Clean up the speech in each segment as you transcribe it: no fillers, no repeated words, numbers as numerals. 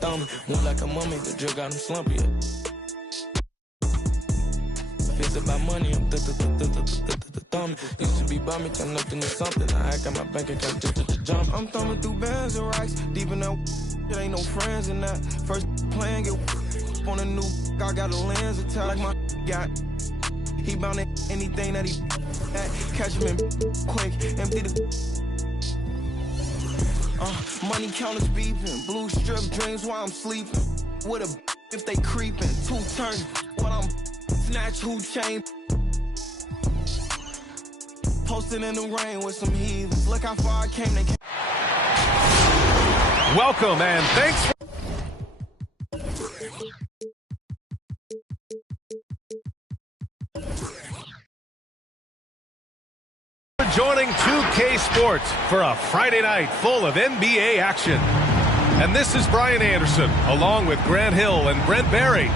thumb. Move like a mummy, the drill got him slumpy. It's about money, I'm thumbing. Used to be bumming, turn nothing to something. I got my bank account just to jump. I'm thumbing through bands and racks, deep in that. It ain't no friends in that. First playing, get on a new. I got a lens attack like my got. He bound anything that he catch him in quick, empty the. Money counters beeping, blue strip dreams while I'm sleeping. With a if they creeping, two turns what I'm. Snatch who chain. Posted in the rain with some heathens. Look how far I came. They came. Welcome and thanks for joining 2K Sports for a Friday night full of NBA action. And this is Brian Anderson along with Grant Hill and Brent Barry.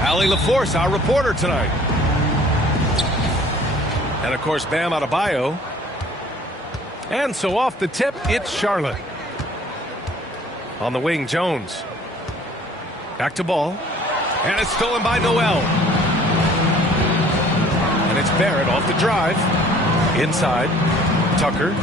Allie LaForce, our reporter tonight. And, of course, Bam Adebayo. And so off the tip, it's Charlotte. On the wing, Jones. Back to ball. And it's stolen by Noel. And it's Barrett off the drive. Inside. Tucker.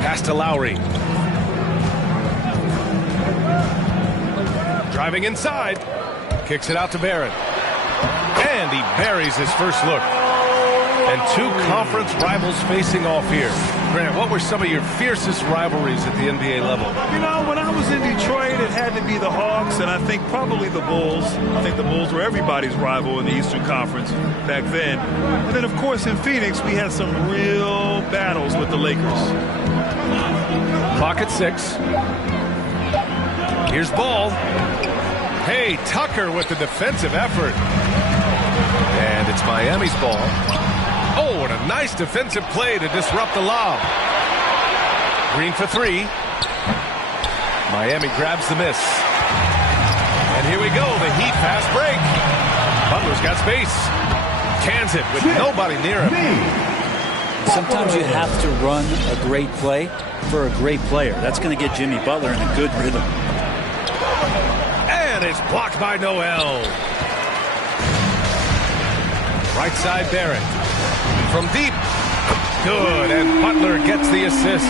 Pass to Lowry. Driving inside. Kicks it out to Barrett. And he buries his first look. And two conference rivals facing off here. Grant, what were some of your fiercest rivalries at the NBA level? You know, when I was in Detroit, it had to be the Hawks, and I think probably the Bulls. I think the Bulls were everybody's rival in the Eastern Conference back then. And then, of course, in Phoenix, we had some real battles with the Lakers. Clock at 6. Here's Ball. Hey, Tucker with the defensive effort. And it's Miami's ball. Oh, and a nice defensive play to disrupt the lob. Green for 3. Miami grabs the miss. And here we go, the Heat fast break. Butler's got space. Cans it with nobody near him. Sometimes you have to run a great play for a great player. That's going to get Jimmy Butler in a good rhythm. And it's blocked by Noel. Right side Barrett. From deep. Good, and Butler gets the assist.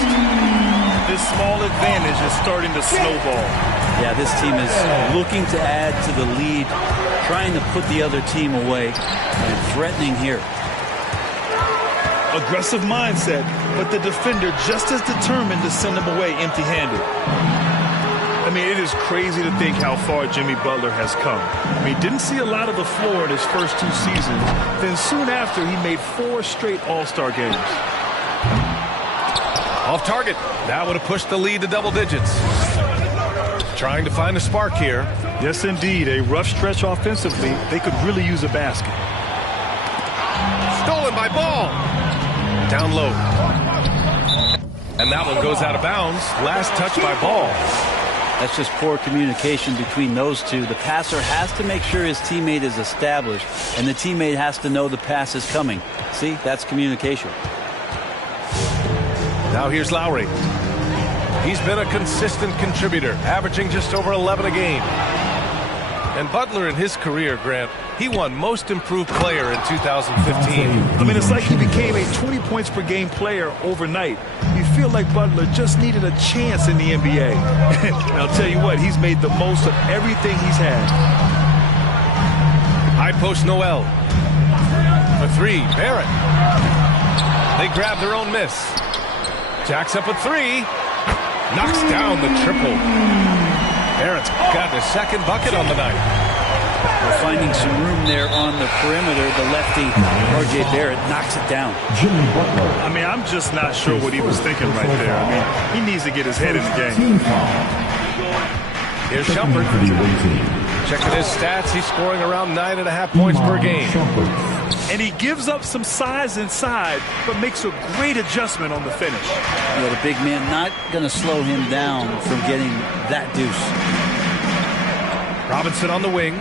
This small advantage is starting to snowball. Yeah, this team is looking to add to the lead, trying to put the other team away, and threatening here. Aggressive mindset, but the defender just as determined to send him away empty-handed. I mean, it is crazy to think how far Jimmy Butler has come. I mean, didn't see a lot of the floor in his first 2 seasons. Then soon after, he made 4 straight All-Star games. Off target. That would have pushed the lead to double digits. Trying to find a spark here. Yes, indeed. A rough stretch offensively. They could really use a basket. Stolen by Ball. Down low. And that one goes out of bounds. Last touch by Ball. That's just poor communication between those two. The passer has to make sure his teammate is established, and the teammate has to know the pass is coming. See, that's communication. Now here's Lowry. He's been a consistent contributor, averaging just over 11 a game. And Butler in his career, Grant, he won Most Improved Player in 2015. I mean, it's like he became a 20 points per game player overnight. You feel like Butler just needed a chance in the NBA. And I'll tell you what, he's made the most of everything he's had. High post Noel. For 3, Barrett. They grab their own miss. Jacks up a 3. Knocks down the triple. Barrett's got his second bucket on the night. We're finding some room there on the perimeter. The lefty, R.J. Barrett, knocks it down. I mean, I'm just not sure what he was thinking right there. I mean, he needs to get his head in the game. Here's Shumpert. Checking his stats, he's scoring around 9.5 points per game. And he gives up some size inside, but makes a great adjustment on the finish. Yeah, the big man not going to slow him down from getting that deuce. Robinson on the wing.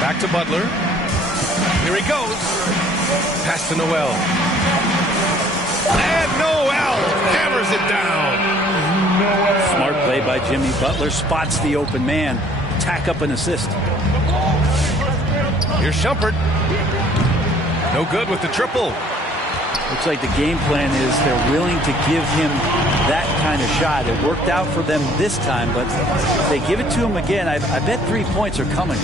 Back to Butler. Here he goes. Pass to Noel. And Noel hammers it down. Smart play by Jimmy Butler. Spots the open man. Tack up an assist. Here's Shumpert. No good with the triple. Looks like the game plan is they're willing to give him that kind of shot. It worked out for them this time, but if they give it to him again, I bet 3 points are coming.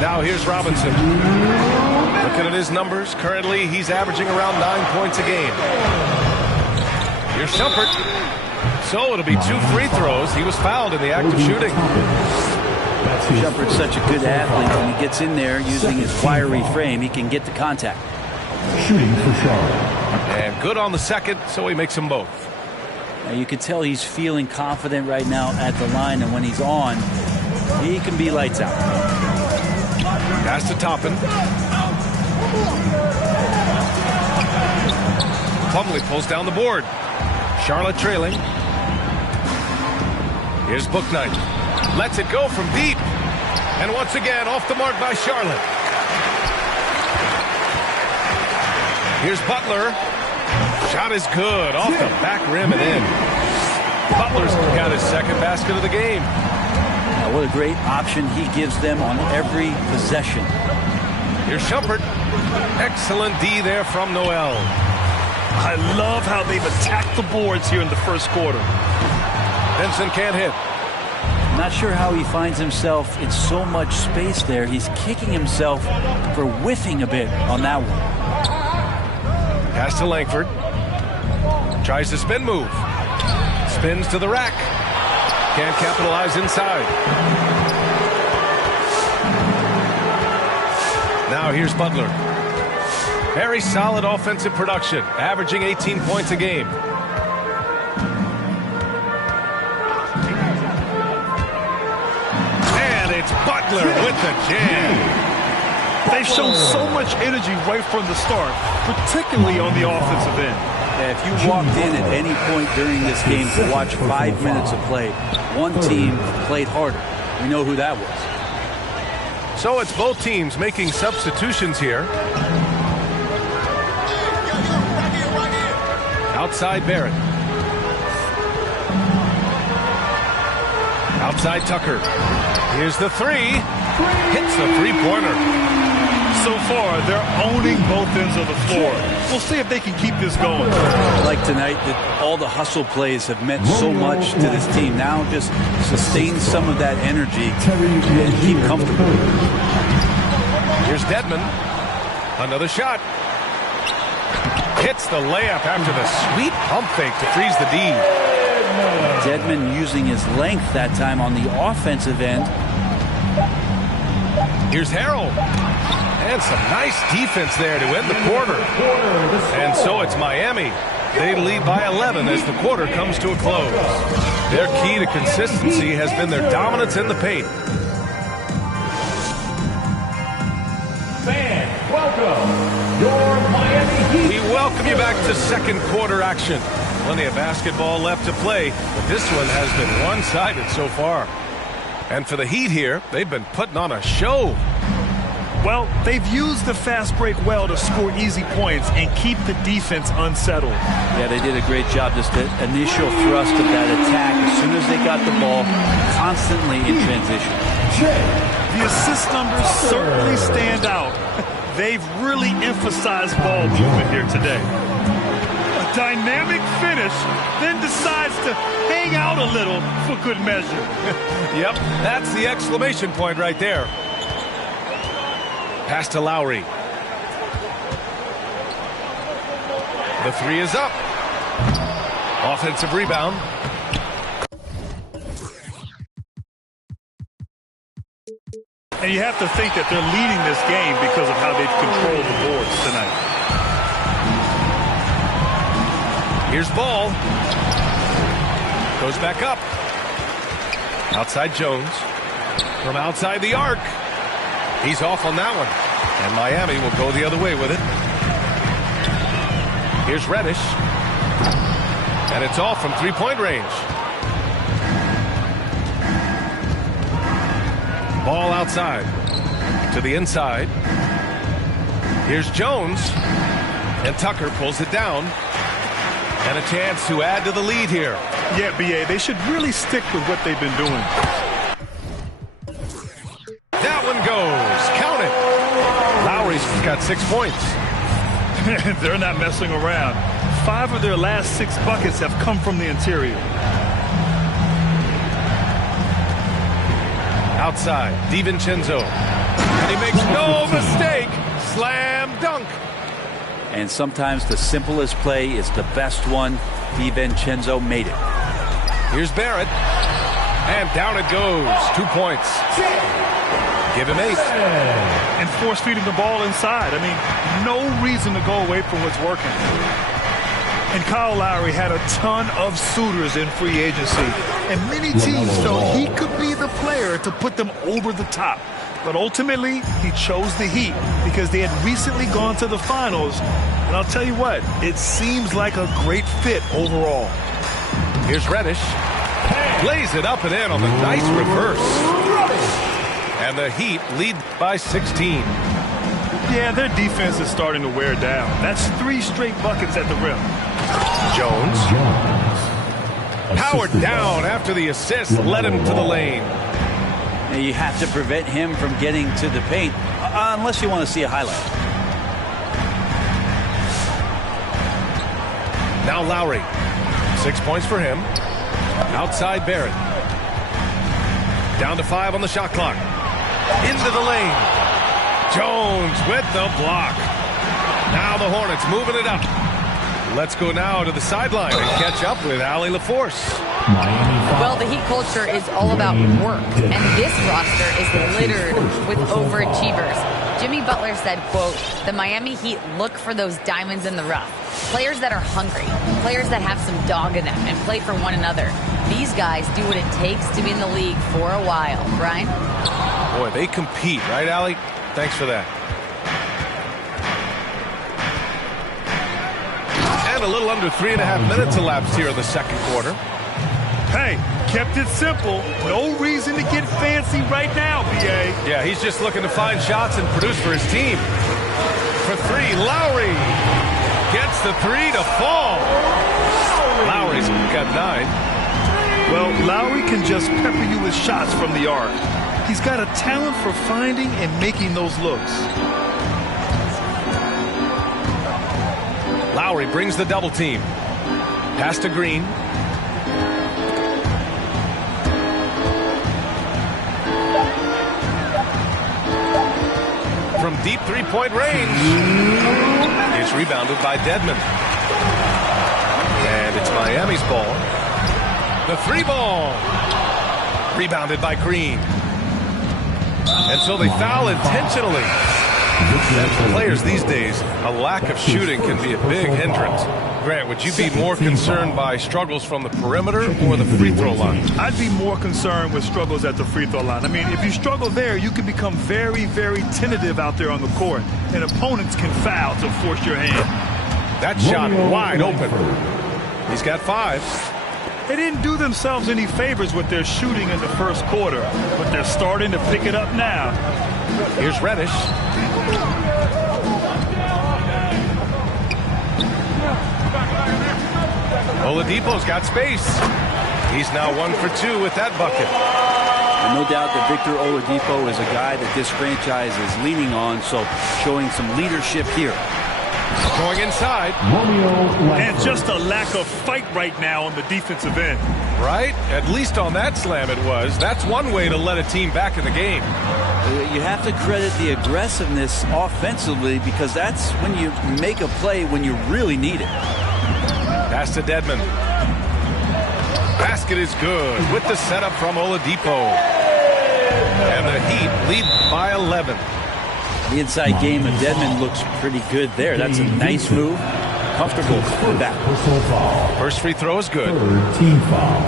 Now here's Robinson. Looking at his numbers, currently he's averaging around 9 points a game. Here's Shumpert. So it'll be 2 free throws. He was fouled in the act of shooting. Shumpert's such a good athlete. When he gets in there using his wiry frame, he can get the contact. Shooting for Charlotte. And good on the second, so he makes them both. Now you can tell he's feeling confident right now at the line, and when he's on, he can be lights out. Pass to Toppin. Plumlee pulls down the board. Charlotte trailing. Here's Bouknight. Lets it go from deep. And once again, off the mark by Charlotte. Here's Butler. Shot is good. Off the back rim and in. Butler's got his second basket of the game. Now, what a great option he gives them on every possession. Here's Shumpert. Excellent D there from Noel. I love how they've attacked the boards here in the first quarter. Vincent can't hit. Not sure how he finds himself in so much space there. He's kicking himself for whiffing a bit on that one. Pass to Langford. Tries the spin move. Spins to the rack. Can't capitalize inside. Now here's Butler. Very solid offensive production, averaging 18 points a game. And it's Butler with the jam. They've shown so much energy right from the start, particularly on the offensive end. Yeah, if you walked in at any point during this game to watch 5 minutes of play, one team played harder. We know who that was. So it's both teams making substitutions here. Outside Barrett. Outside Tucker. Here's the three. Hits the three-pointer. So far, they're owning both ends of the floor. We'll see if they can keep this going. Like tonight, that all the hustle plays have meant so much to this team. Now just sustain some of that energy and keep comfortable. Here's Dedmon. Another shot. Hits the layup after the sweet pump fake to freeze the D. Dedmon using his length that time on the offensive end. Here's Harrell. And some nice defense there to end the quarter. And so it's Miami. They lead by 11 as the quarter comes to a close. Their key to consistency has been their dominance in the paint. Fans, welcome your Miami Heat. We welcome you back to second quarter action. Plenty of basketball left to play, but this one has been one-sided so far. And for the Heat here, they've been putting on a show. Well, they've used the fast break well to score easy points and keep the defense unsettled. Yeah, they did a great job. Just the initial thrust of that attack, as soon as they got the ball, constantly in transition. The assist numbers certainly stand out. They've really emphasized ball movement here today. A dynamic finish, then decides to hang out a little for good measure. Yep, that's the exclamation point right there. Pass to Lowry. The three is up. Offensive rebound. And you have to think that they're leading this game because of how they've controlled the boards tonight. Here's ball. Goes back up. Outside Jones. From outside the arc. He's off on that one. And Miami will go the other way with it. Here's Reddish. And it's off from three-point range. Ball outside. To the inside. Here's Jones. And Tucker pulls it down. And a chance to add to the lead here. Yeah, B.A., they should really stick with what they've been doing. That one goes. Count it. Lowry's got 6 points. They're not messing around. 5 of their last 6 buckets have come from the interior. Outside, DiVincenzo. And he makes no mistake. Slam dunk. And sometimes the simplest play is the best one. DiVincenzo made it. Here's Barrett. And down it goes. 2 points. Give him 8. And force feeding the ball inside. I mean, no reason to go away from what's working. And Kyle Lowry had a ton of suitors in free agency. And many teams felt he could be the player to put them over the top. But ultimately, he chose the Heat because they had recently gone to the finals. And I'll tell you what, it seems like a great fit overall. Here's Reddish. Lays it up and in on the nice reverse. And the Heat lead by 16. Yeah, their defense is starting to wear down. That's 3 straight buckets at the rim. Jones. Powered down after the assist led him to the lane. And you have to prevent him from getting to the paint unless you want to see a highlight. Now Lowry. 6 points for him. Outside Barrett. Down to 5 on the shot clock. Into the lane. Jones with the block. Now the Hornets moving it up. Let's go now to the sideline and catch up with Allie LaForce. Well, the Heat culture is all about work, and this roster is littered with overachievers. Jimmy Butler said, quote, "The Miami Heat look for those diamonds in the rough. Players that are hungry, players that have some dog in them and play for one another. These guys do what it takes to be in the league for a while." Brian? Boy, they compete, right, Allie? Thanks for that. And a little under 3.5 minutes elapsed here in the second quarter. Hey, kept it simple. No reason to get fancy right now, B.A. Yeah, he's just looking to find shots and produce for his team. For 3, Lowry gets the 3 to fall. Lowry's got 9. Well, Lowry can just pepper you with shots from the arc. He's got a talent for finding and making those looks. Lowry brings the double team. Pass to Green. From deep three-point range. It's rebounded by Dedmon. And it's Miami's ball. The 3 ball. Rebounded by Green. And so they foul intentionally. And for players these days, a lack of shooting can be a big hindrance. Grant, would you be more concerned by struggles from the perimeter or the free throw line? I'd be more concerned with struggles at the free throw line. I mean, if you struggle there, you can become very, very tentative out there on the court, and opponents can foul to force your hand. That shot wide open. He's got 5. They didn't do themselves any favors with their shooting in the first quarter, but they're starting to pick it up now. Here's Reddish. Oladipo's got space. He's now 1 for 2 with that bucket. And no doubt that Victor Oladipo is a guy that this franchise is leaning on, so showing some leadership here. Going inside. And just a lack of fight right now on the defensive end. Right? At least on that slam it was. That's one way to let a team back in the game. You have to credit the aggressiveness offensively because that's when you make a play when you really need it. Pass to Dedmon. Basket is good with the setup from Oladipo. And the Heat lead by 11. The inside game of Dedmon looks pretty good there. That's a nice move. Comfortable with that. First free throw is good. Third team foul.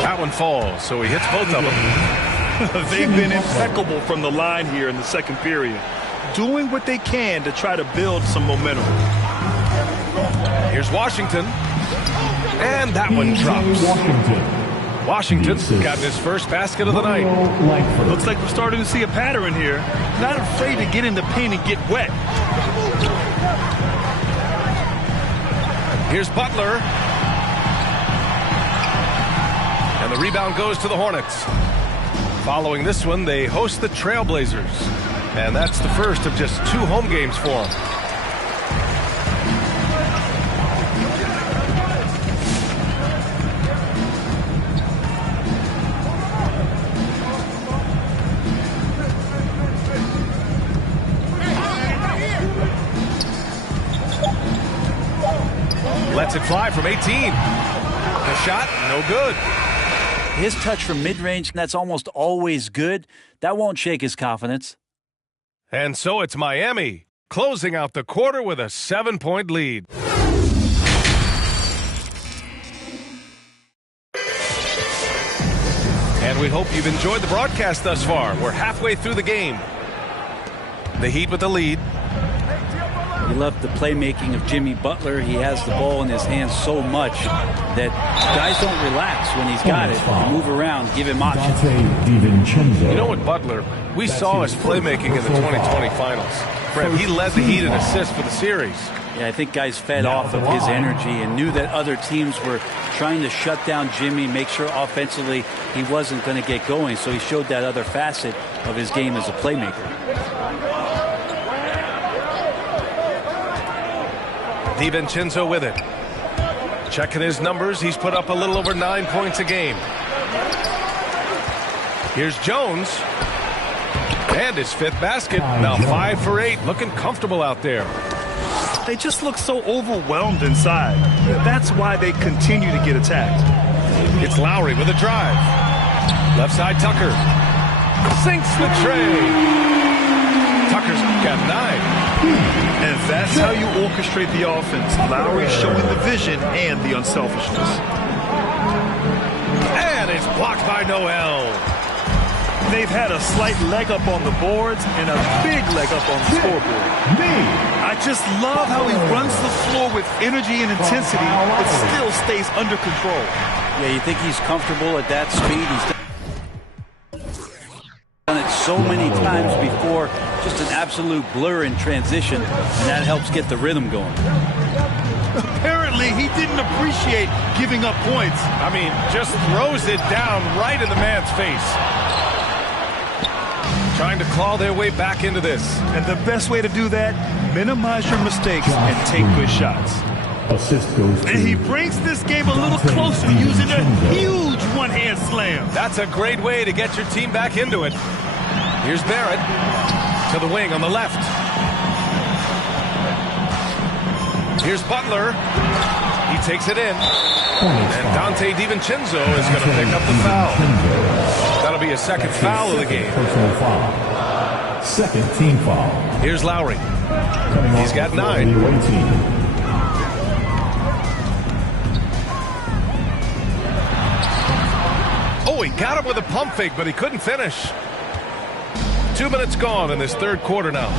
That one falls, so he hits both of them. They've been impeccable from the line here in the second period, doing what they can to try to build some momentum. Here's Washington, and that one drops. Washington's gotten his first basket of the night. Looks like we're starting to see a pattern here. Not afraid to get in the paint and get wet. Here's Butler. And the rebound goes to the Hornets. Following this one, they host the Trailblazers. And that's the first of just 2 home games for them. Lets it fly from 18. The shot, no good. His touch from mid-range, that's almost always good. That won't shake his confidence. And so it's Miami, closing out the quarter with a 7-point lead. And we hope you've enjoyed the broadcast thus far. We're halfway through the game. The Heat with the lead. We love the playmaking of Jimmy Butler. He has the ball in his hands so much that guys don't relax when he's got it. They move around, give him options. You know what, Butler? We saw his playmaking in the 2020 finals. Fred, he led the Heat in assists for the series. Yeah, I think guys fed off of his energy and knew that other teams were trying to shut down Jimmy, make sure offensively he wasn't going to get going. So he showed that other facet of his game as a playmaker. DiVincenzo with it. Checking his numbers, he's put up a little over 9 points a game. Here's Jones. And his 5th basket. Now 5 for 8. Looking comfortable out there. They just look so overwhelmed inside. That's why they continue to get attacked. It's Lowry with a drive. Left side Tucker. Sinks the tray. Tucker's got 9. And that's how you orchestrate the offense. Lowry showing the vision and the unselfishness. And it's blocked by Noel. They've had a slight leg up on the boards and a big leg up on the scoreboard. I just love how he runs the floor with energy and intensity, but still stays under control. Yeah, you think he's comfortable at that speed? He's done it so many times before, just an absolute blur in transition, and that helps get the rhythm going. Apparently, he didn't appreciate giving up points. I mean, just throws it down right in the man's face. Trying to claw their way back into this. And the best way to do that, minimize your mistakes and take good shots. Assist goes to, and he brings this game a little closer using a huge one-hand slam. That's a great way to get your team back into it. Here's Barrett to the wing on the left. Here's Butler. He takes it in. And Dante DiVincenzo is going to pick up the foul. That'll be a second foul of the game. Personal foul. Second team foul. Here's Lowry. He's got 9. Oh, he got him with a pump fake, but he couldn't finish. 2 minutes gone in this third quarter now.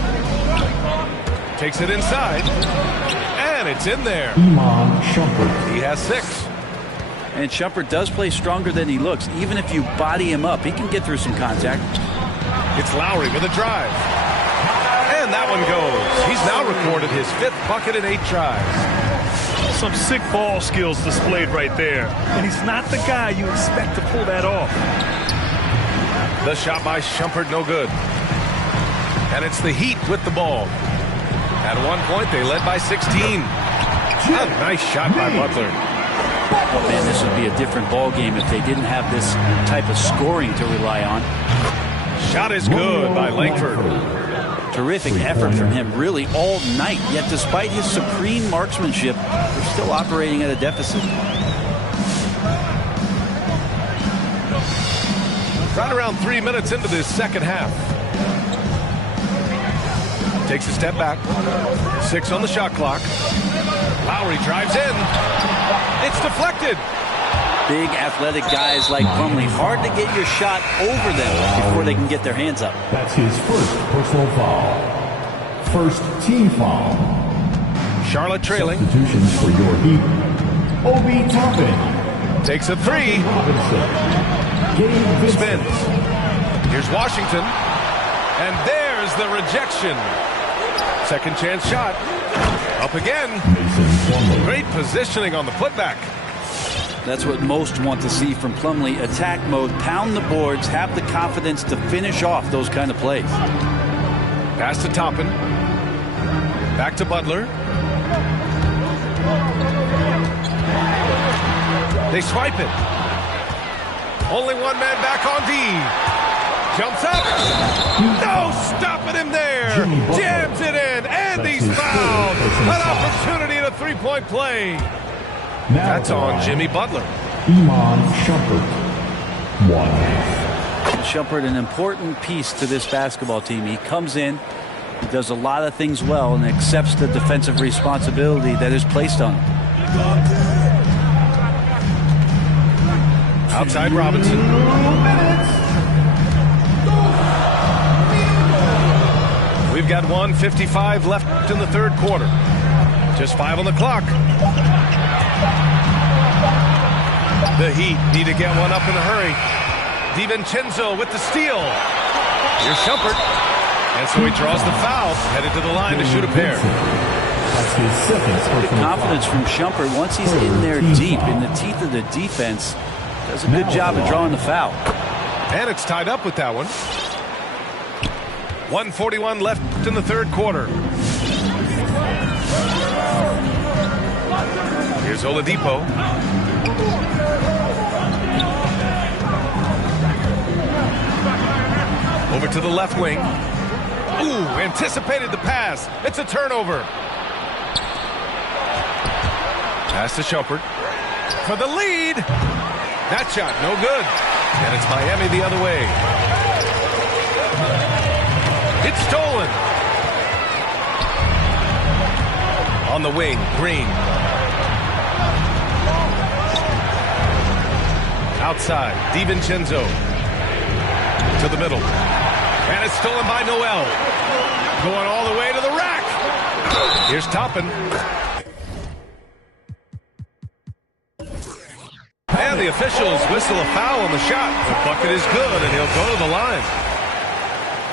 Takes it inside. And it's in there. Iman Shumpert. He has 6. And Shumpert does play stronger than he looks. Even if you body him up, he can get through some contact. It's Lowry with a drive. And that one goes. He's now recorded his 5th bucket in 8 tries. Some sick ball skills displayed right there. And he's not the guy you expect to pull that off. The shot by Shumpert, no good. And it's the Heat with the ball. At one point, they led by 16. A nice shot by Butler. Oh, man, this would be a different ball game if they didn't have this type of scoring to rely on. Shot is good by Langford. Terrific effort from him really all night. Yet despite his supreme marksmanship, they're still operating at a deficit. Right around 3 minutes into this second half. Takes a step back. 6 on the shot clock. Lowry drives in. It's deflected. Big athletic guys like Plumlee, hard to get your shot over them before they can get their hands up. That's his first personal foul. First team foul. Charlotte trailing. Substitutions for your Heat. Obi Toppin. Takes a 3. Robinson. Gabe Vincent. Spins. Here's Washington. And there's the rejection. Second chance shot. Up again. Mason Plumlee. Great positioning on the putback. That's what most want to see from Plumlee. Attack mode, pound the boards, have the confidence to finish off those kind of plays. Pass to Toppin. Back to Butler. They swipe it. Only one man back on D. Jumps up. No stopping him there. Jams it in. And he's fouled. An opportunity at a three-point play. That's on Jimmy Butler. Iman Shumpert. 1. Shumpert, an important piece to this basketball team. He comes in, he does a lot of things well, and accepts the defensive responsibility that is placed on him. Outside Robinson. We've got 1:55 left in the third quarter. Just 5 on the clock. The Heat need to get one up in a hurry. DiVincenzo with the steal. Here's Shumpert. And so he draws the foul, headed to the line to shoot a pair. That's his second The personal confidence foul. from Shumpert, once he's in there deep, in the teeth of the defense, does a good job of drawing the foul. And it's tied up with that one. 1:41 left in the third quarter. Here's Oladipo. Over to the left wing. Ooh, anticipated the pass. It's a turnover. Pass to Shumpert. For the lead. That shot, no good. And it's Miami the other way. It's stolen. On the wing, Green. Outside, DiVincenzo. To the middle. And it's stolen by Noel. Going all the way to the rack. Here's Toppin. And the officials whistle a foul on the shot. The bucket is good, and he'll go to the line.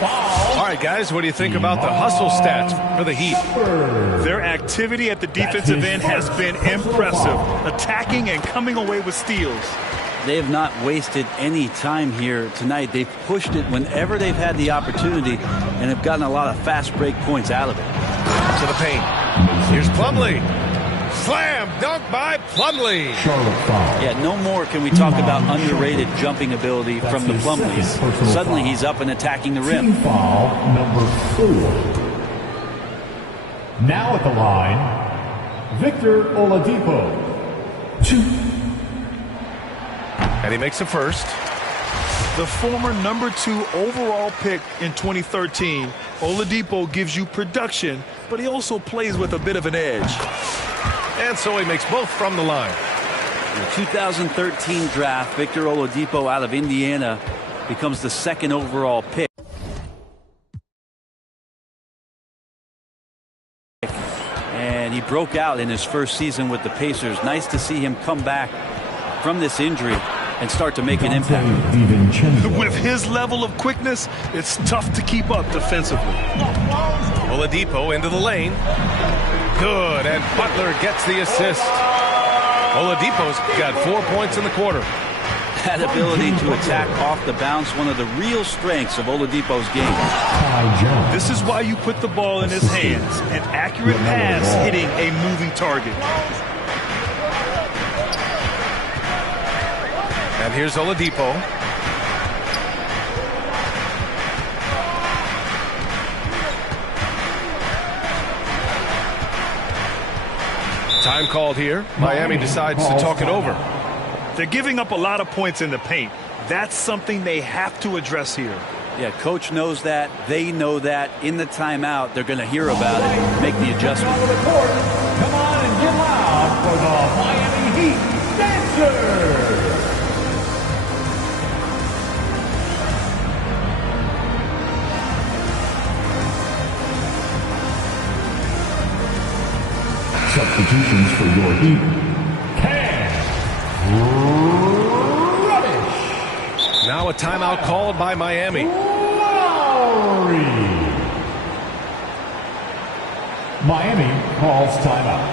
All right, guys, what do you think about the hustle stats for the Heat? Their activity at the defensive end has been impressive, attacking and coming away with steals. They have not wasted any time here tonight. They've pushed it whenever they've had the opportunity and have gotten a lot of fast break points out of it. To the paint. Here's Plumlee. Slam dunk by Plumlee. Charlotte foul. Yeah, no more can we talk about underrated jumping ability from the Plumlees. Suddenly he's up and attacking the rim. Team foul number 4. Now at the line, Victor Oladipo. 2. And he makes the first. The former number 2 overall pick in 2013, Oladipo gives you production, but he also plays with a bit of an edge. And so he makes both from the line. In the 2013 draft, Victor Oladipo out of Indiana becomes the second overall pick. And he broke out in his first season with the Pacers. Nice to see him come back from this injury and start to make an impact. With his level of quickness, it's tough to keep up defensively. Oladipo into the lane. Good, and Butler gets the assist. Oladipo's got 4 points in the quarter. That ability to attack off the bounce, one of the real strengths of Oladipo's game. This is why you put the ball in his hands. An accurate pass hitting a moving target. And here's Oladipo. Time called here. Miami decides to talk it over. They're giving up a lot of points in the paint. That's something they have to address here. Yeah, coach knows that. They know that. In the timeout, they're going to hear about it, make the adjustment. Come on and get loud for the Miami Heat Dancers. Substitutions for your Heat. Now a timeout called by Miami. Miami calls timeout.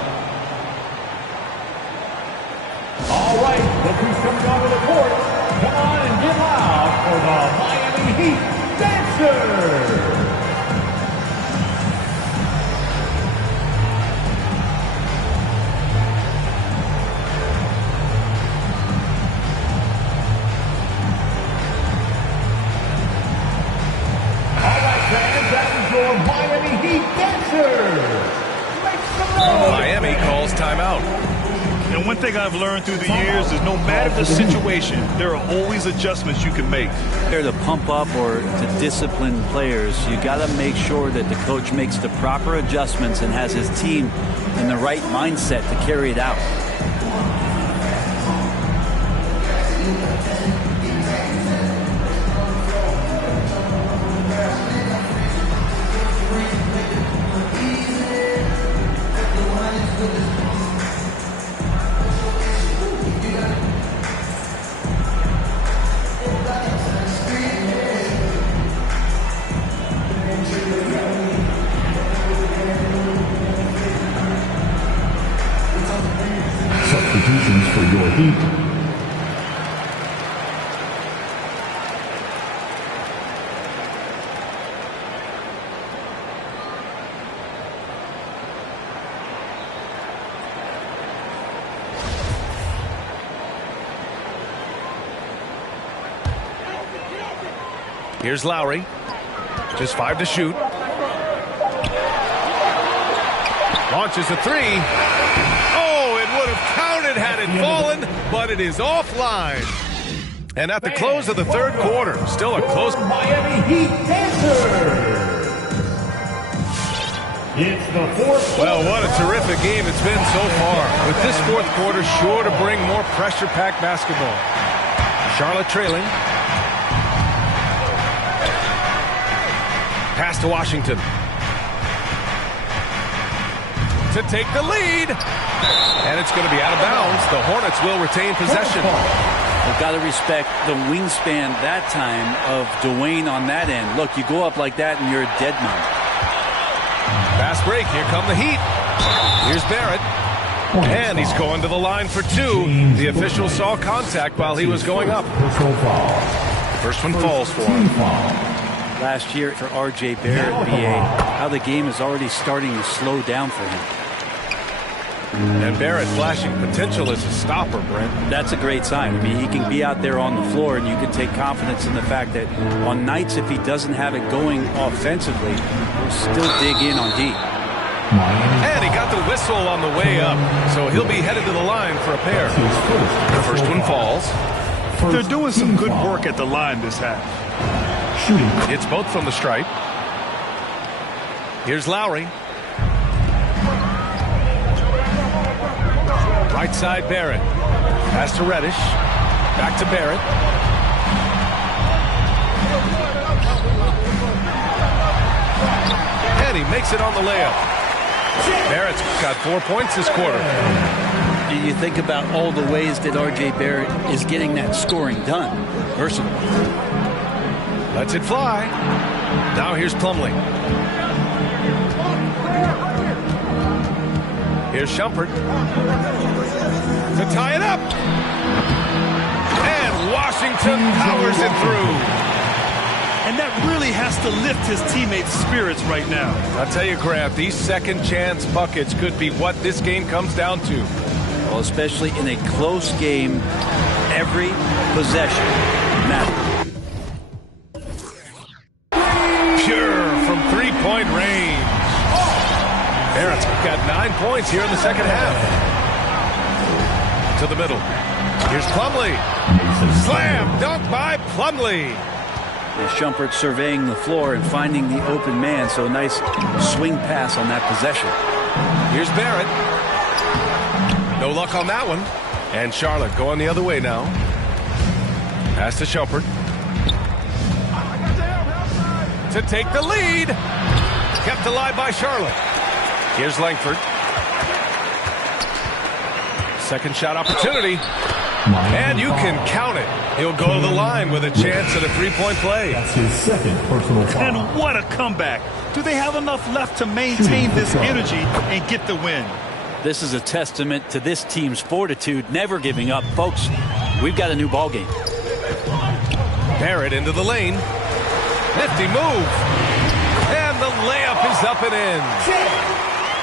All right, look who's coming onto the court. Come on and get loud for the Miami Heat Dancers. Miami Heat Dancers. Miami calls timeout. And one thing I've learned through the years is no matter the situation, there are always adjustments you can make. There to pump up or to discipline players, you got to make sure that the coach makes the proper adjustments and has his team in the right mindset to carry it out. Substitutions for your Heat. Here's Lowry. Just 5 to shoot. Launches a 3. Oh, it would have counted had it fallen, but it is offline. And at the close of the third quarter, still a close. Miami Heat Dancers. It's the fourth. Well, what a terrific game it's been so far. With this fourth quarter sure to bring more pressure-packed basketball. Charlotte trailing. Pass to Washington. To take the lead. And it's going to be out of bounds. The Hornets will retain possession. I've got to respect the wingspan that time of Dwayne on that end. Look, you go up like that and you're a dead man. Fast break. Here come the Heat. Here's Barrett. And he's going to the line for 2. The official saw contact while he was going up. First one falls for him. Last year for R.J. Barrett, BA, how the game is already starting to slow down for him. And Barrett flashing potential as a stopper, Brent. That's a great sign. I mean, he can be out there on the floor, and you can take confidence in the fact that on nights if he doesn't have it going offensively, he'll still dig in on D. And he got the whistle on the way up, so he'll be headed to the line for a pair. The first one falls. They're doing some good work at the line this half. It's both from the stripe. Here's Lowry. Right side, Barrett. Pass to Reddish. Back to Barrett. And he makes it on the layup. Barrett's got 4 points this quarter. You think about all the ways that R.J. Barrett is getting that scoring done. Versatile. Lets it fly. Now here's Plumlee. Here's Shumpert. To tie it up. And Washington powers it through. And that really has to lift his teammates' spirits right now. I'll tell you, Grant, these second chance buckets could be what this game comes down to. Well, especially in a close game, every possession matters. Pure from three-point range. Barrett's got 9 points here in the second half. To the middle. Here's Plumlee. Slam dunk by Plumlee. And Shumpert surveying the floor and finding the open man, so a nice swing pass on that possession. Here's Barrett. No luck on that one. And Charlotte going the other way now. Pass to Shumpert. To take the lead. Kept alive by Charlotte. Here's Langford. Second shot opportunity. And you can count it. He'll go to the line with a chance at a three-point play. That's his second personal foul. And what a comeback. Do they have enough left to maintain this energy and get the win? This is a testament to this team's fortitude, never giving up. Folks, we've got a new ball game. Barrett into the lane. Nifty move. And the layup is up and in.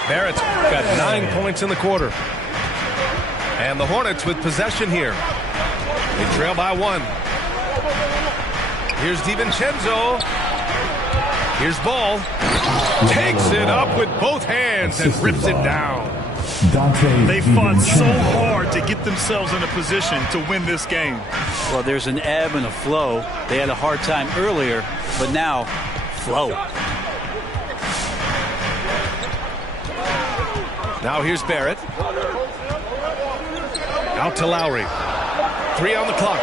Barrett's got 9 points in the quarter. And the Hornets with possession here. They trail by 1. Here's DiVincenzo. Here's Ball. Takes it up with both hands and rips it down. They fought so hard to get themselves in a position to win this game. Well, there's an ebb and a flow. They had a hard time earlier, but now, flow. Now here's Barrett. Out to Lowry. 3 on the clock.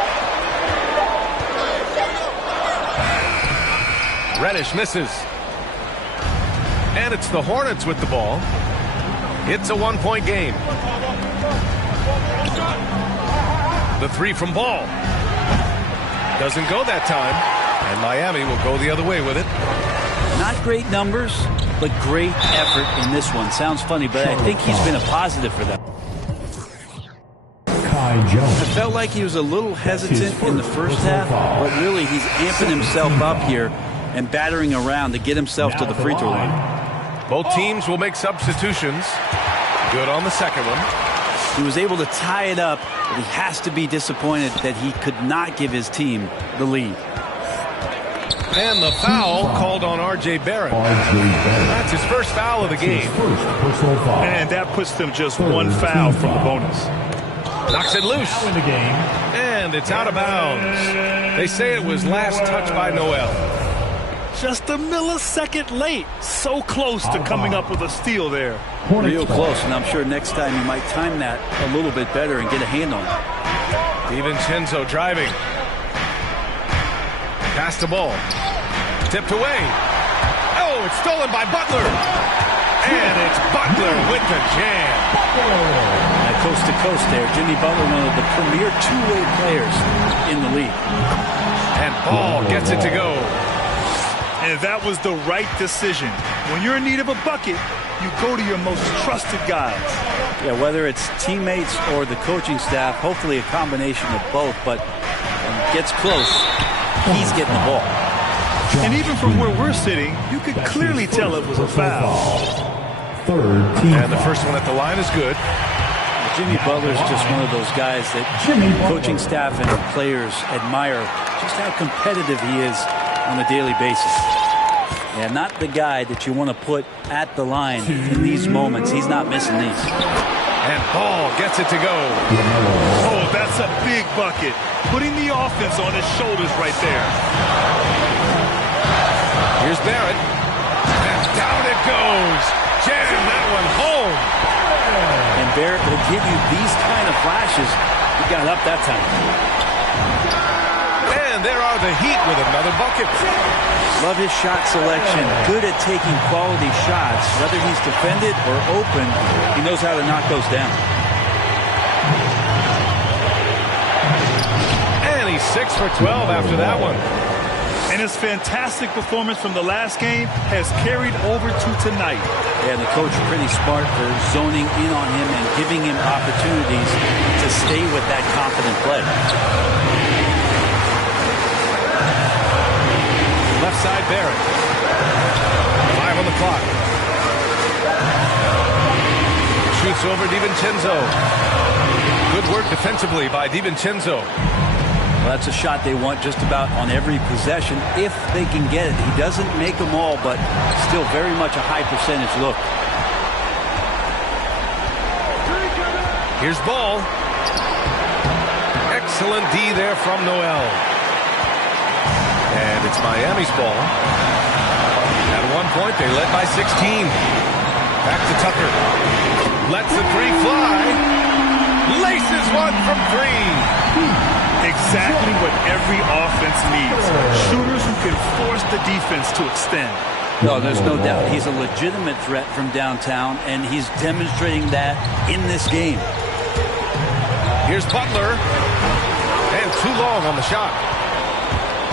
Reddish misses. And it's the Hornets with the ball. It's a 1-point game. The 3 from Ball. Doesn't go that time. And Miami will go the other way with it. Not great numbers, but great effort in this one. Sounds funny, but I think he's been a positive for them. I felt like he was a little hesitant in the first half, but really he's amping himself up here and battering around to get himself to the free throw line. Both teams will make substitutions. Good on the second one. He was able to tie it up, but he has to be disappointed that he could not give his team the lead. And the foul called on R.J. Barrett. That's his first foul of the game. And that puts them just 1 foul from the bonus. Knocks it loose. And it's out of bounds. They say it was last touched by Noel. Just a millisecond late. So close to coming up with a steal there. Real close, and I'm sure next time he might time that a little bit better and get a hand on it. DiVincenzo driving. Pass the ball. Tipped away. Oh, it's stolen by Butler. And it's Butler with the jam. Coast to coast there. Jimmy Butler, one of the premier two-way players in the league. And Ball gets it to go. And that was the right decision. When you're in need of a bucket, you go to your most trusted guys. Yeah, whether it's teammates or the coaching staff, hopefully a combination of both, but when it gets close, he's getting the ball. And even from where we're sitting, you could clearly tell it was a foul. And the first one at the line is good. Jimmy Butler's just one of those guys that coaching staff and players admire just how competitive he is on a daily basis. And not the guy that you want to put at the line in these moments. He's not missing these. And Ball gets it to go. Oh, that's a big bucket. Putting the offense on his shoulders right there. Here's Barrett. And down it goes. Jam that one home. And Barrett will give you these kind of flashes. He got up that time. And there are the Heat with another bucket. Love his shot selection. Good at taking quality shots. Whether he's defended or open, he knows how to knock those down. And he's 6 for 12 after that one. And his fantastic performance from the last game has carried over to tonight. And the coach pretty smart for zoning in on him and giving him opportunities to stay with that confident play. Left side Barrett. 5 on the clock. Shoots over DiVincenzo. Good work defensively by DiVincenzo. Well, that's a shot they want just about on every possession if they can get it. He doesn't make them all, but still very much a high percentage look. Here's Ball. Excellent D there from Noel. And it's Miami's ball. At one point, they led by 16. Back to Tucker. Lets the three fly. Laces one from three. Exactly what every offense needs. Shooters who can force the defense to extend. No, there's no doubt. He's a legitimate threat from downtown, and he's demonstrating that in this game. Here's Butler. And too long on the shot.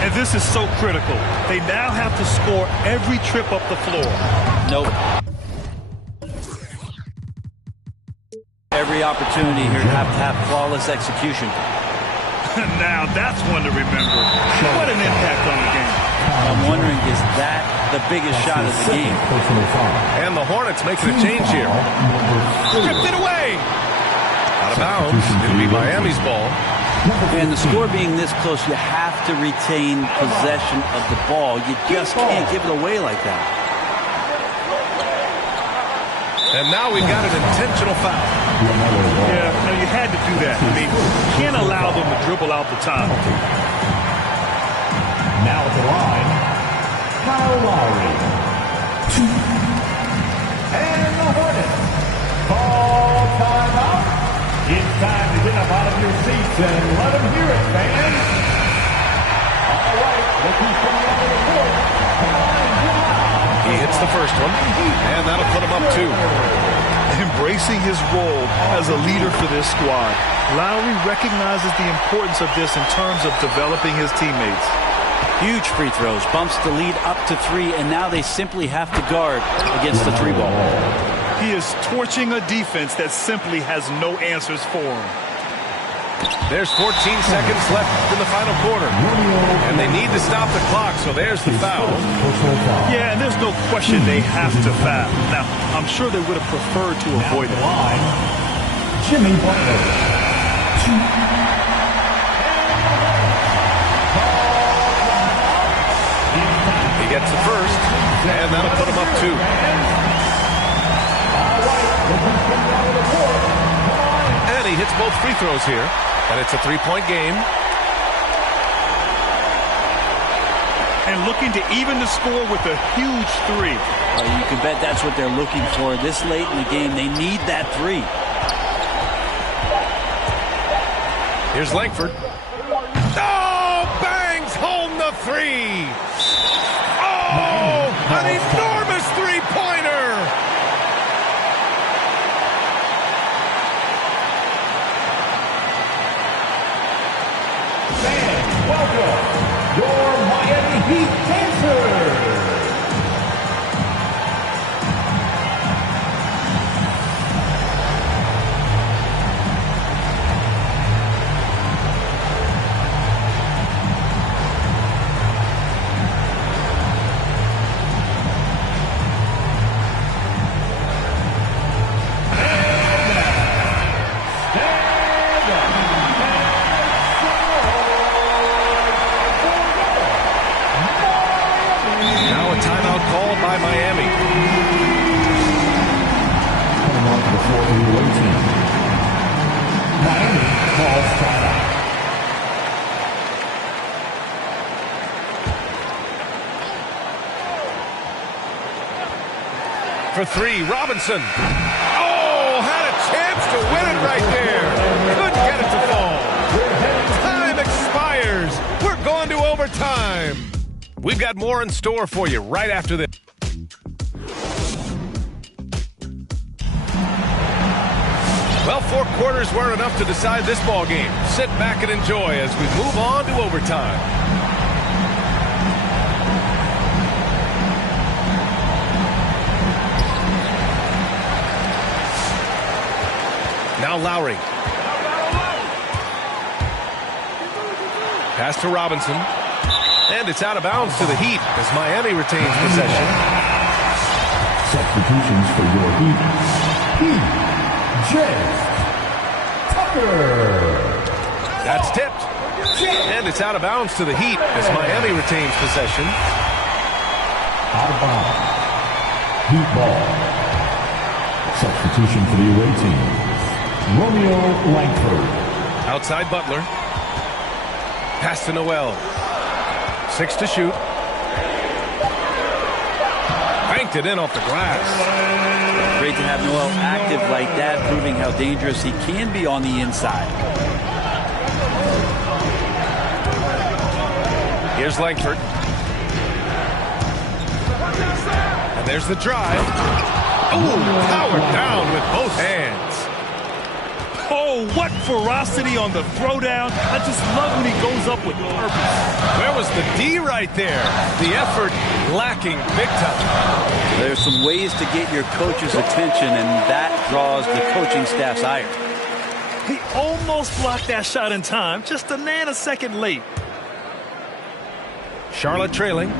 And this is so critical. They now have to score every trip up the floor. Nope. Every opportunity here to have flawless execution. Now that's one to remember. What an impact on the game. I'm wondering, is that the biggest shot of the game? And the Hornets making a change here. Stripped it away. Out of bounds. It'll be Miami's ball. And the score being this close, you have to retain possession of the ball. You just can't give it away like that. And now we've got an intentional foul. Yeah, no, you had to do that. I mean, you can't allow them to dribble out the top. Now at the line, Kyle Lowry. And the Hornets call timeout. It's time to get up out of your seats and let them hear it, fans. All right, look who's coming out of the court. Come on, get out. He hits the first one, and that'll put him up 2. Embracing his role as a leader for this squad, Lowry recognizes the importance of this in terms of developing his teammates. Huge free throws, bumps the lead up to 3, and now they simply have to guard against the 3 ball. He is torching a defense that simply has no answers for him. There's 14 seconds left in the final quarter. And they need to stop the clock, so there's the foul. Yeah, and there's no question they have to foul. Now, I'm sure they would have preferred to avoid it. Jimmy Butler. He gets the first, and that'll put him up 2. And he hits both free throws here, and it's a 3-point game. And looking to even the score with a huge 3. You can bet that's what they're looking for. This late in the game, they need that 3. Here's Langford. Oh, bangs home the 3. Oh, an enormous three-pointer. Fans, welcome your Miami Heat dancers. Now a timeout called by Miami. Coming on to the floor for the away team. Miami calls timeout. For 3, Robinson. Oh, had a chance to win it right there. Couldn't get it to fall. Time expires. We're going to overtime. We've got more in store for you right after this. Well, 4 quarters weren't enough to decide this ball game. Sit back and enjoy as we move on to overtime. Now Lowry. Pass to Robinson. And it's out of bounds to the Heat as Miami retains possession. Substitutions for your Heat. P.J. Tucker. That's tipped. And it's out of bounds to the Heat as Miami retains possession. Out of bounds. Heat ball. Substitution for the away team. Romeo Langford. Outside Butler. Pass to Noel. 6 to shoot. Banked it in off the glass. Great to have Noel active like that, proving how dangerous he can be on the inside. Here's Langford. And there's the drive. Oh, powered down with both hands. Oh, what ferocity on the throwdown. I just love when he goes up with purpose. Where was the D right there? The effort lacking big time. There's some ways to get your coach's attention, and that draws the coaching staff's ire. He almost blocked that shot in time, just a nanosecond late. Charlotte trailing.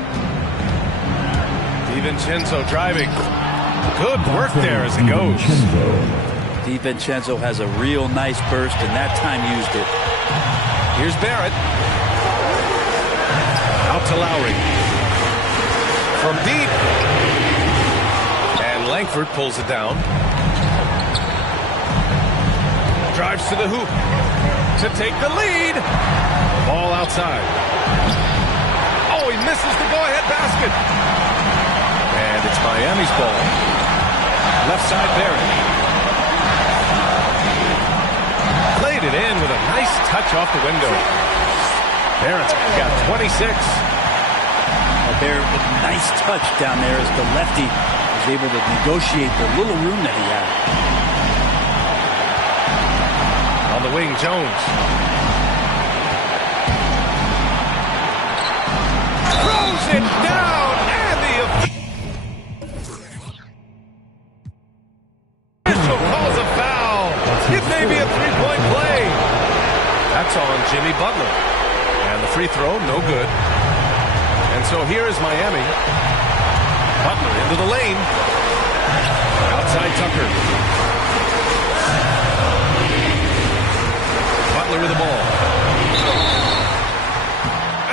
DiVincenzo driving. Good work there as it goes. DiVincenzo has a real nice burst, and that time used it. Here's Barrett. Out to Lowry. From deep. And Langford pulls it down. Drives to the hoop to take the lead. Ball outside. Oh, he misses the go-ahead basket. And it's Miami's ball. Left side Barrett. Played it in with a nice touch off the window. Barrett's got 26. Barrett with a nice touch down there as the lefty was able to negotiate the little room that he had. On the wing, Jones. Throws it down, and the official calls a foul. It may be a three-point play. That's on Jimmy Butler. And the free throw, no good. And so here is Miami. Butler into the lane. Outside Tucker. Butler with the ball.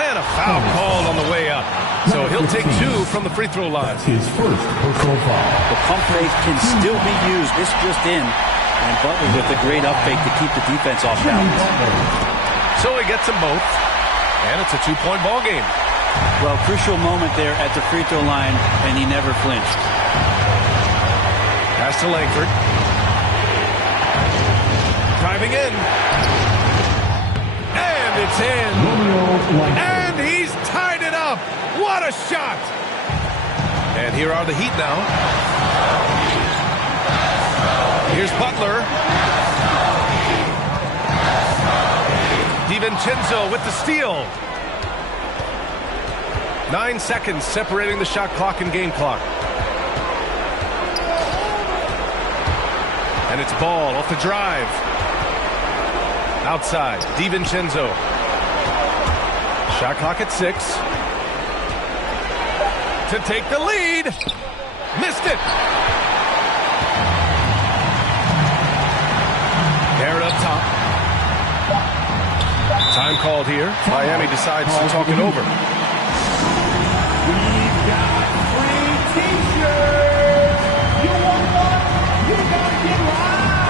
And a foul called on the way up. So he'll take 2 from the free throw line. His first personal foul. The pump fake can still be used. This just in. And Butler with a great up fake to keep the defense off balance. So he gets them both. And it's a 2-point ball game. Well, crucial moment there at the free throw line, and he never flinched. Pass to Langford. Driving in. And it's in. And he's tied it up. What a shot. And here are the Heat now. Here's Butler. DiVincenzo with the steal. 9 seconds separating the shot clock and game clock. And it's ball off the drive. Outside, DiVincenzo. Shot clock at 6. To take the lead. Missed it. Barrett up top. Time called here. Miami decides to talk it over. We've got free t-shirts. You want one? You gotta get loud.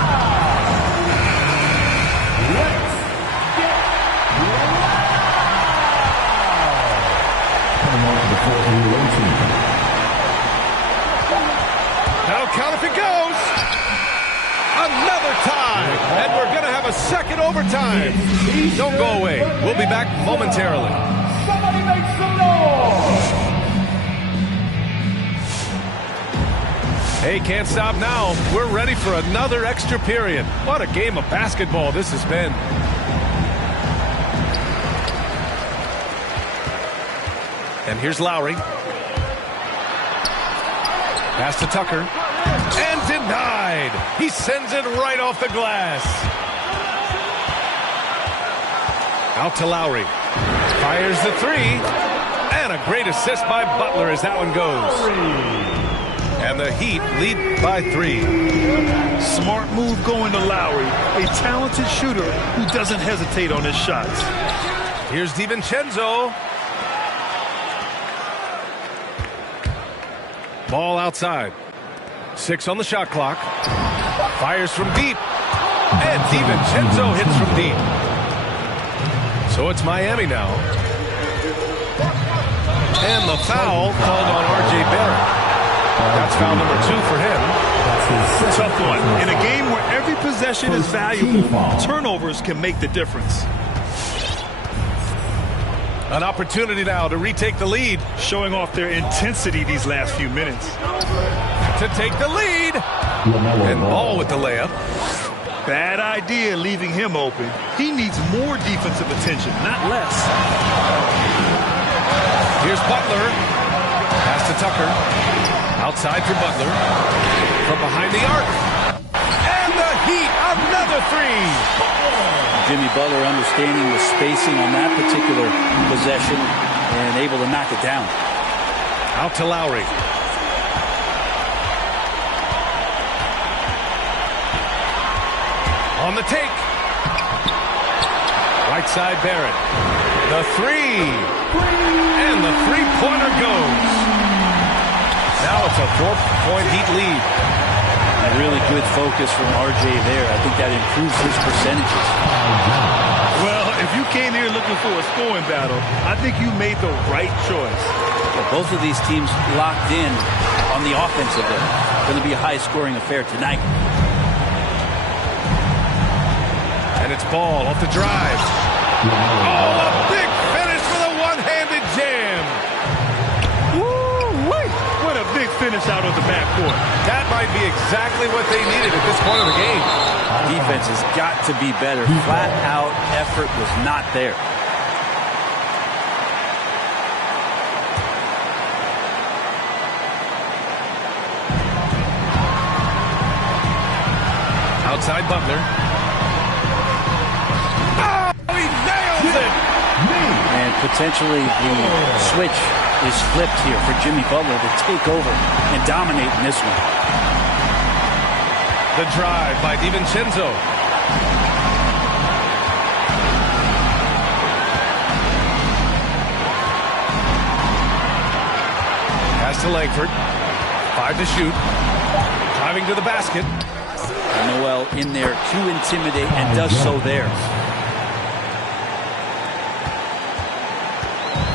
Let's get loud. That'll count if it goes. Another tie. And we're going to have a second overtime. Don't go away. We'll be back momentarily. Somebody make some noise. Hey, can't stop now. We're ready for another extra period. What a game of basketball this has been. And here's Lowry. Pass to Tucker. And denied. He sends it right off the glass. Out to Lowry. Fires the 3. And a great assist by Butler as that one goes. And the Heat lead by 3. Smart move going to Lowry, a talented shooter who doesn't hesitate on his shots. Here's DiVincenzo. Ball outside. 6 on the shot clock. Fires from deep. And DiVincenzo hits from deep. So it's Miami now. And the foul called on R.J. Barrett. That's foul number 2 for him. Tough one. In a game where every possession is valuable, turnovers can make the difference. An opportunity now to retake the lead. Showing off their intensity these last few minutes. To take the lead. And Ball with the layup. Bad idea leaving him open. He needs more defensive attention, not less. Here's Butler. Pass to Tucker. Outside for Butler. From behind the arc. And the Heat, another 3. Jimmy Butler understanding the spacing on that particular possession and able to knock it down. Out to Lowry. On the take. Right side Barrett. The 3. And the three-pointer goes. Now it's a 4-point Heat lead. A really good focus from RJ there. I think that improves his percentages. Well, if you came here looking for a scoring battle, I think you made the right choice. Well, both of these teams locked in on the offensive end. Going to be a high-scoring affair tonight. And it's Ball off the drive. Oh, a big finish with a one-handed jam. Woo-wee. What a big finish out of the backcourt. That might be exactly what they needed at this point of the game. Defense has got to be better. Flat-out effort was not there. Outside Butler. And potentially the switch is flipped here for Jimmy Butler to take over and dominate in this one. The drive by DiVincenzo. Pass to Langford. 5 to shoot. Driving to the basket. Noel in there to intimidate and does so there.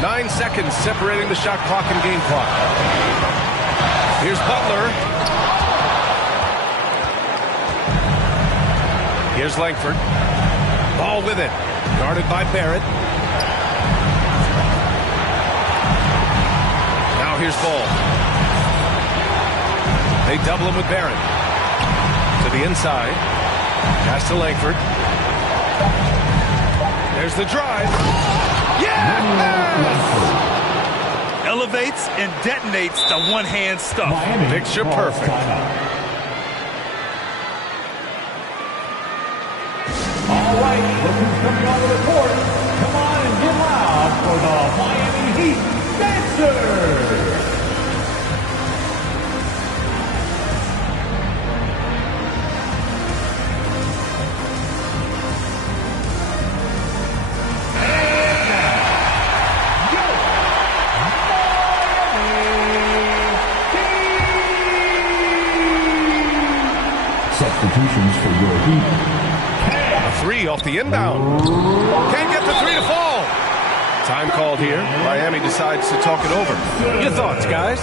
9 seconds separating the shot clock and game clock. Here's Butler. Here's Langford. Ball with it. Guarded by Barrett. Now here's Ball. They double him with Barrett. To the inside. Pass to Langford. There's the drive. Elevates and detonates the one-hand stuff. Picture perfect. All right, look who's coming onto the court. Come on and get loud for the Miami Heat Dancers. Substitutions for your Heat. A 3 off the inbound. Can't get the 3 to fall. Time called here. Miami decides to talk it over. Your thoughts, guys?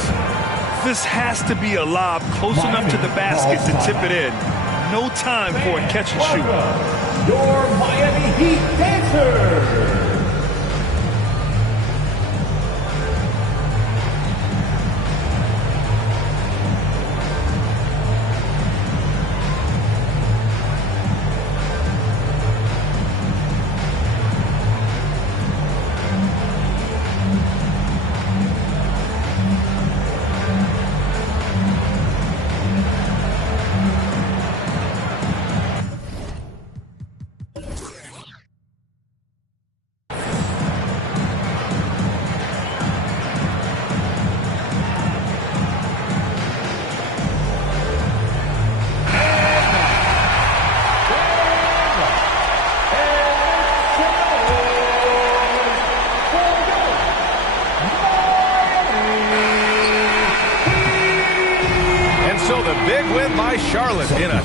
This has to be a lob close enough to the basket to tip it in. No time for a catch and shoot. Your Miami Heat Dancers. So the big win by Charlotte in a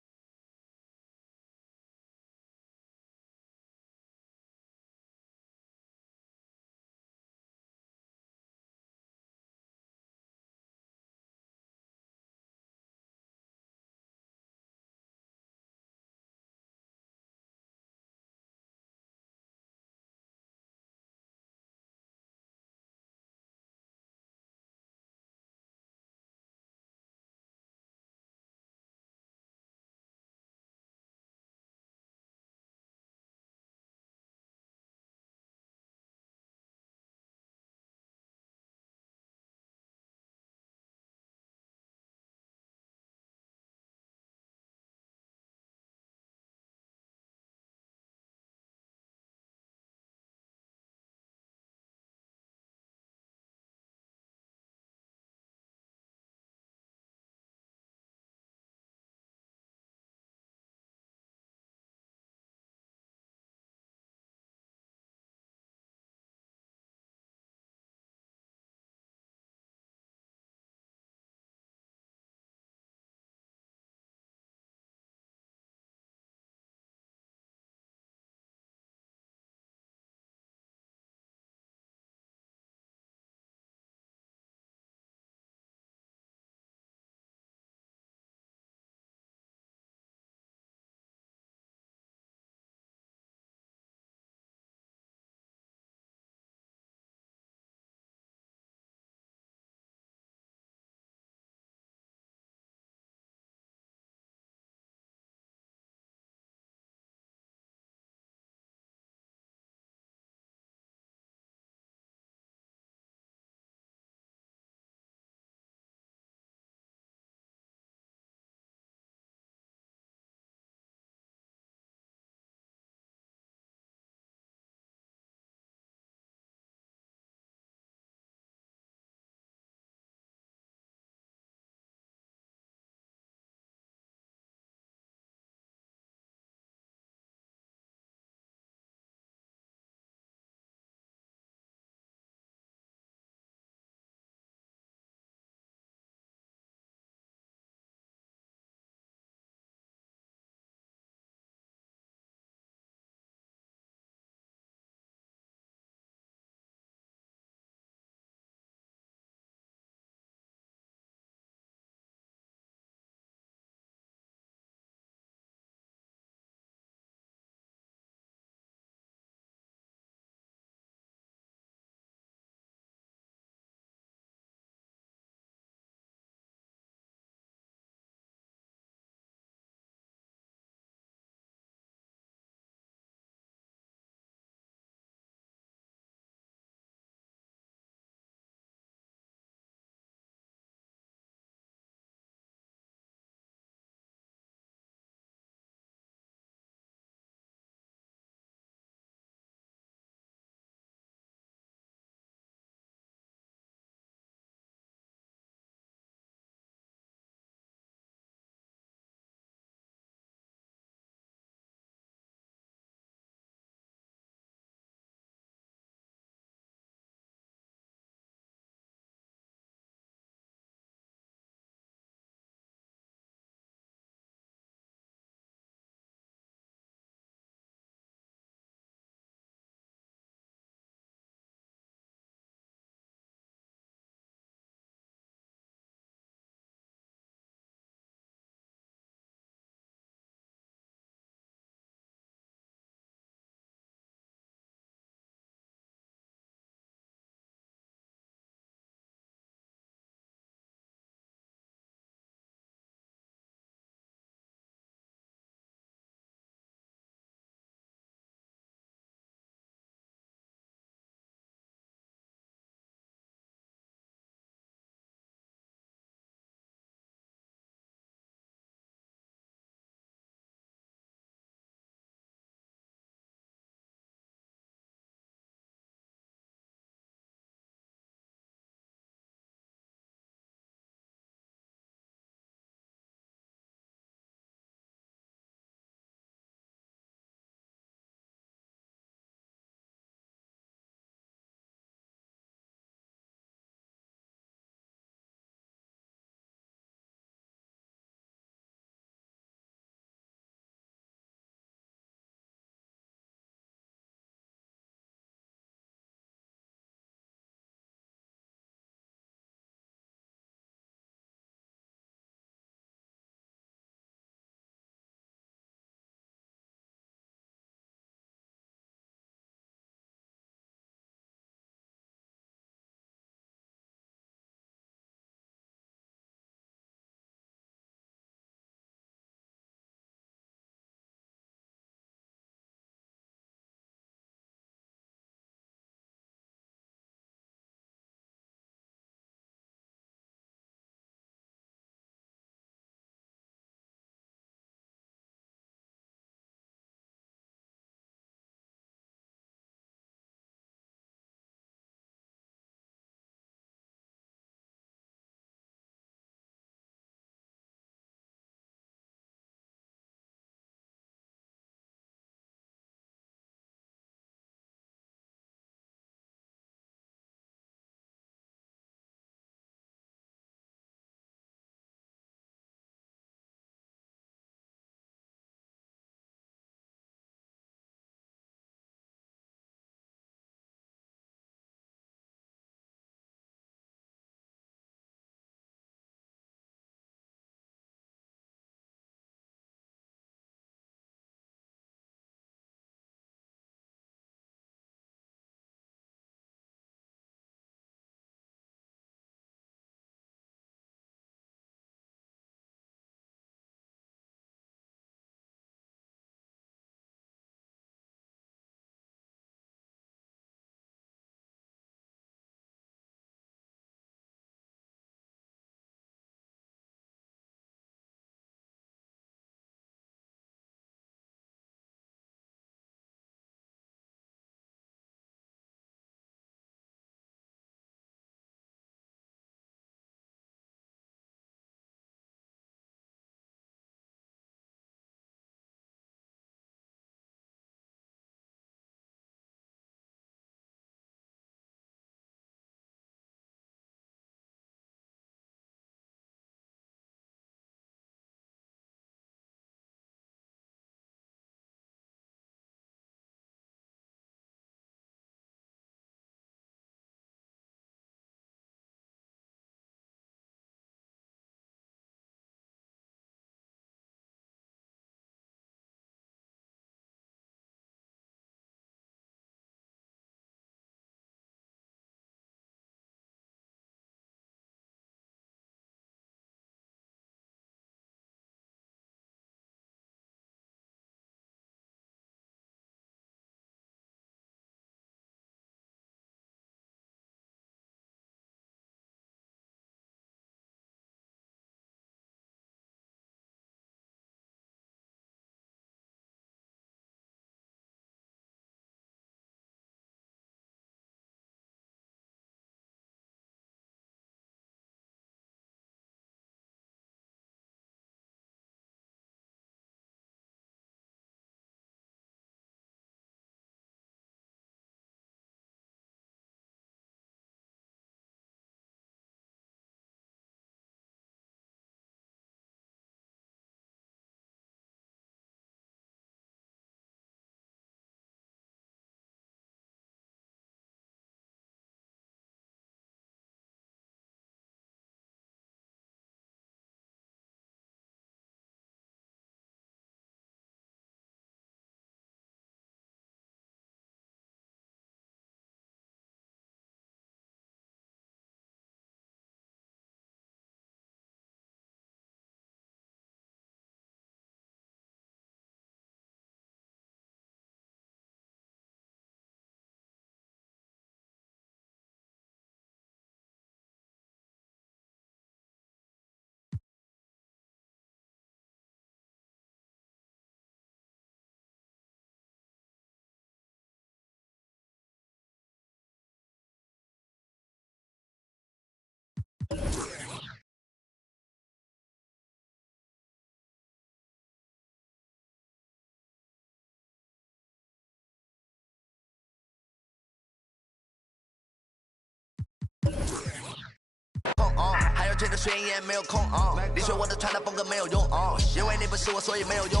觉得宣言没有空啊。你说我的穿搭风格没有用啊，因为你不是我，所以没有用。